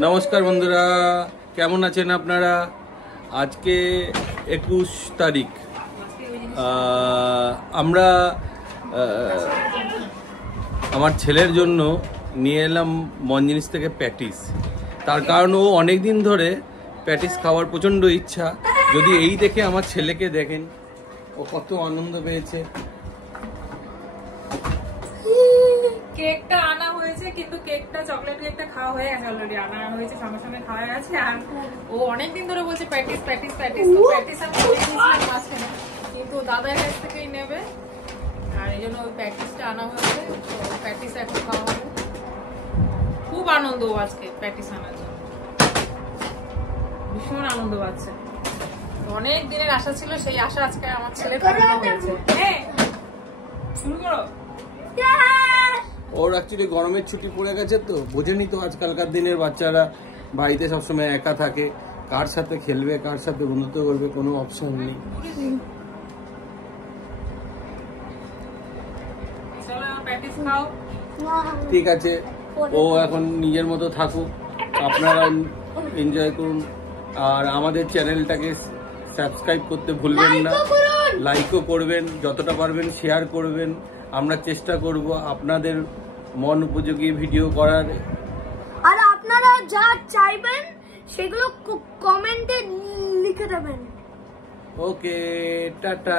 নমস্কার বন্ধুরা, কেমন আছেন আপনারা? আজকে 21 তারিখ। আমরা আমার ছেলের জন্য নিয়ে এলাম মঞ্জিনিস থেকে প্যাটিস। তার কারণ ও অনেক দিন ধরে প্যাটিস খাওয়ার প্রচণ্ড ইচ্ছা। যদি এই দেখে আমার ছেলেকে দেখেন, ও কত আনন্দ পেয়েছে। কেকটা আনা হয়েছে, কিন্তু কেকটা চকলেট কেকটা খাওয়া হয়ে গেছে অলরেডি। আনা হয়েছে, সঙ্গে সঙ্গে খাওয়া গেছে। আর ও অনেকদিন ধরে বলছে প্যাটিস প্যাটিস প্যাটিস, তো প্যাটিস আমি মাঝখানে, কিন্তু দাদার কাছ থেকেই নেবে। আর এই জন্য ওই প্যাটিসটা আনা হয়েছে, তো প্যাটিস এখন খাওয়া হবে। খুব আনন্দ আজকে প্যাটিস আনার জন্য, ভীষণ আনন্দ পাচ্ছে। অনেক দিনের আশা ছিল, সেই আশা আজকে আমার ছেলে পূর্ণ হয়েছে। হ্যাঁ, শুরু করো। ওর অ্যাকচুয়ালি গরমের ছুটি পড়ে গেছে, তো বোঝেনি তো আজকালকার দিনের বাচ্চারা বাড়িতে সবসময় একা থাকে, কার সাথে খেলবে, কার সাথে বন্ধুত্ব করবে, কোনো অপশন নেই। ঠিক আছে, ও এখন নিজের মতো থাকুক, আপনারা এনজয় করুন। আর আমাদের চ্যানেলটাকে সাবস্ক্রাইব করতে ভুলবেন না, লাইকও করবেন, যতটা পারবেন শেয়ার করবেন। আমরা চেষ্টা করব আপনাদের মন উপযোগী ভিডিও করার। আর আপনারা যা চাইবেন সেগুলো কমেন্টে লিখে দেবেন। ওকে, টাটা।